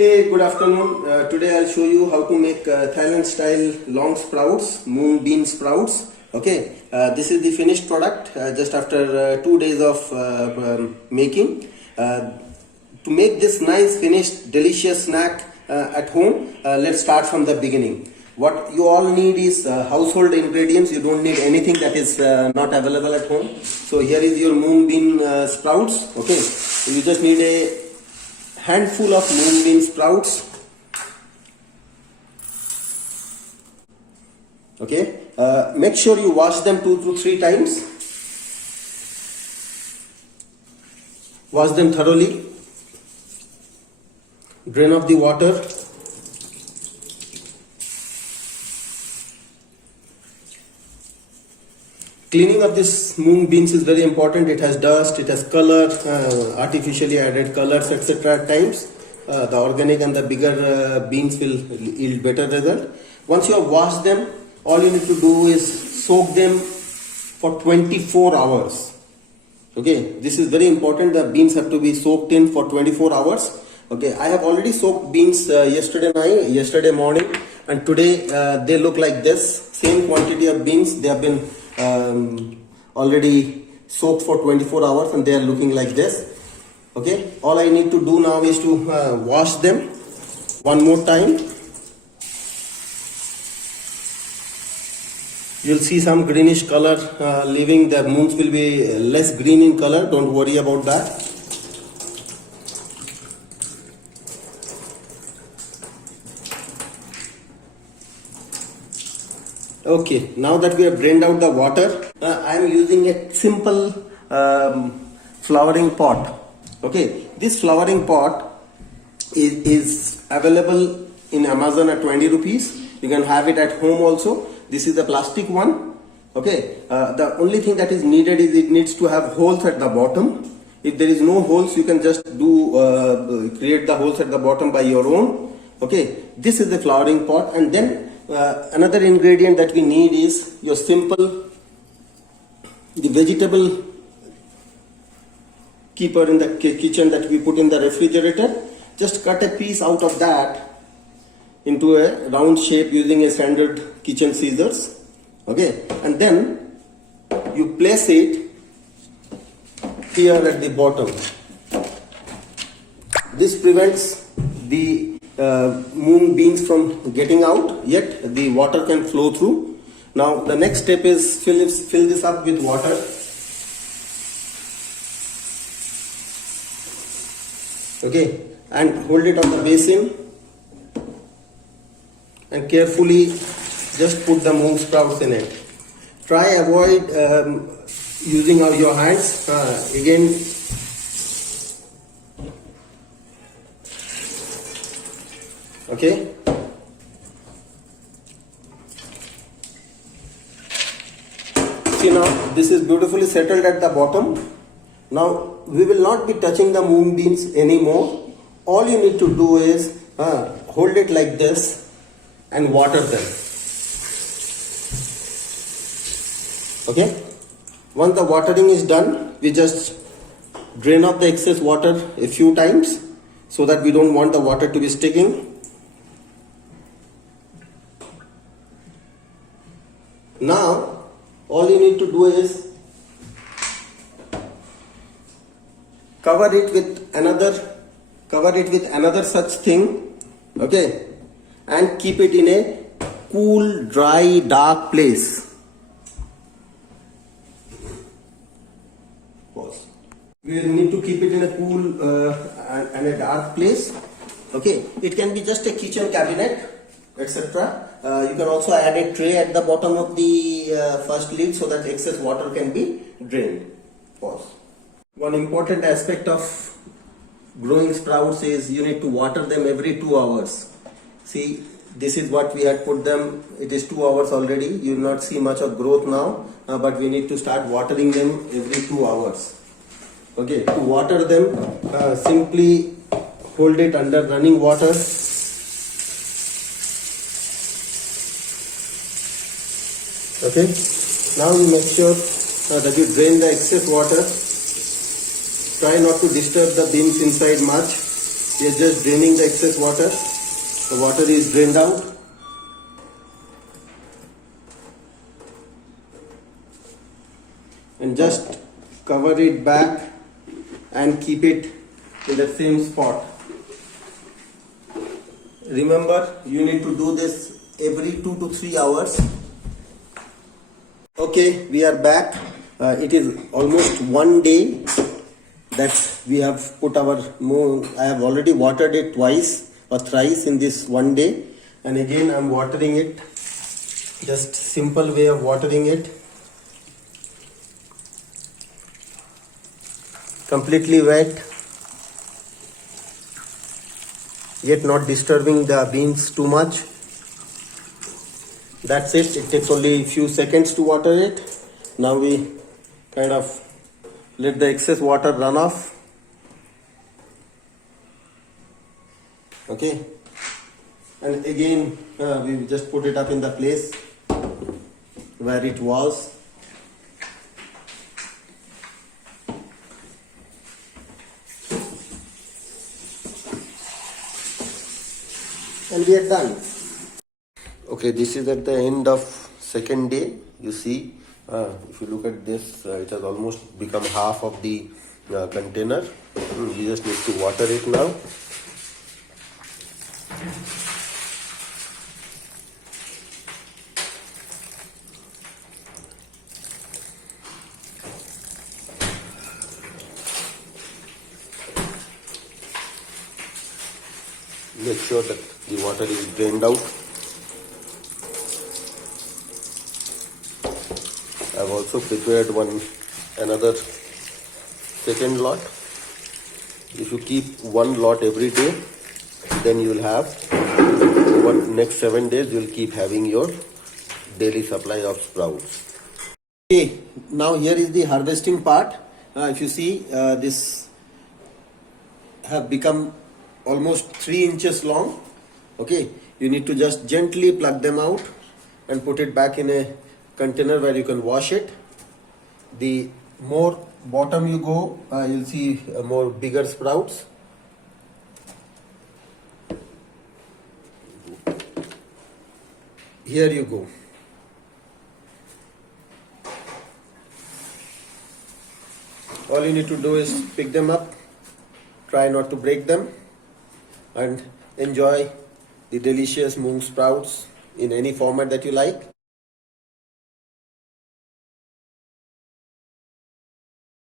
Hey, good afternoon. Today I'll show you how to make Thailand style long sprouts, moon bean sprouts. Okay, this is the finished product just after 2 days of making. To make this nice finished delicious snack at home, let's start from the beginning. What you all need is household ingredients. You don't need anything that is not available at home. So here is your moon bean sprouts. Okay, you just need a handful of moon bean sprouts. Okay, make sure you wash them 2 to 3 times. Wash them thoroughly. Drain off the water. Cleaning of this moon beans is very important. It has dust, it has color, artificially added colors, etc. at times. The organic and the bigger beans will yield better result. Once you have washed them, all you need to do is soak them for 24 hours. Okay, this is very important. The beans have to be soaked in for 24 hours. Okay, I have already soaked beans yesterday morning, and today they look like this. Same quantity of beans. They have been already soaked for 24 hours and they are looking like this. Okay, all I need to do now is to wash them one more time. You'll see some greenish color leaving. The moons will be less green in color. Don't worry about that. Okay, now that we have drained out the water, I am using a simple flowering pot. Okay, this flowering pot is available in Amazon at 20 rupees. You can have it at home also. This is the plastic one. Okay, the only thing that is needed is it needs to have holes at the bottom. If there is no holes, you can just create the holes at the bottom by your own. Okay, this is the flowering pot, and then another ingredient that we need is your the vegetable keeper in the kitchen that we put in the refrigerator. Just cut a piece out of that into a round shape using a standard kitchen scissors. Okay, and then you place it here at the bottom. This prevents the moon beans from getting out, yet the water can flow through. Now the next step is fill this up with water. Okay, and hold it on the basin and carefully just put the moon sprouts in it. Try avoid using your hands. Again, okay, see, now this is beautifully settled at the bottom. Now we will not be touching the moon beans anymore. All you need to do is hold it like this and water them. Okay, once the watering is done, we just drain off the excess water a few times so that we don't want the water to be sticking. Now all you need to do is cover it with another such thing. Okay, and keep it in a cool, dry, dark place. Pause. We need to keep it in a cool and a dark place. Okay, it can be just a kitchen cabinet, etc. You can also add a tray at the bottom of the first lid so that excess water can be drained. Pause. One important aspect of growing sprouts is you need to water them every 2 hours. See, this is what we had put them. It is 2 hours already. You will not see much of growth now, but we need to start watering them every 2 hours. Okay, to water them, simply hold it under running water. Okay, now you make sure that you drain the excess water. Try not to disturb the beans inside much. We are just draining the excess water. The water is drained out. And just cover it back and keep it in the same spot. Remember, you need to do this every 2 to 3 hours. Okay, we are back. It is almost 1 day that we have put our I have already watered it twice or thrice in this 1 day, and again I am watering it. Just simple way of watering it. Completely wet, yet not disturbing the beans too much. That's it. It takes only a few seconds to water it. Now we kind of let the excess water run off. Okay, and again we just put it up in the place where it was. And we are done. Okay, this is at the end of second day. You see, if you look at this, it has almost become half of the container. You just need to water it now. Make sure that the water is drained out. I've also prepared another second lot. If you keep one lot every day, then you'll have over next 7 days you'll keep having your daily supply of sprouts. Okay, now here is the harvesting part. If you see, this have become almost 3 inches long. Okay, you need to just gently pluck them out and put it back in a container where you can wash it. The more bottom you go, you'll see more bigger sprouts. Here you go. All you need to do is pick them up, try not to break them, and enjoy the delicious mung sprouts in any format that you like.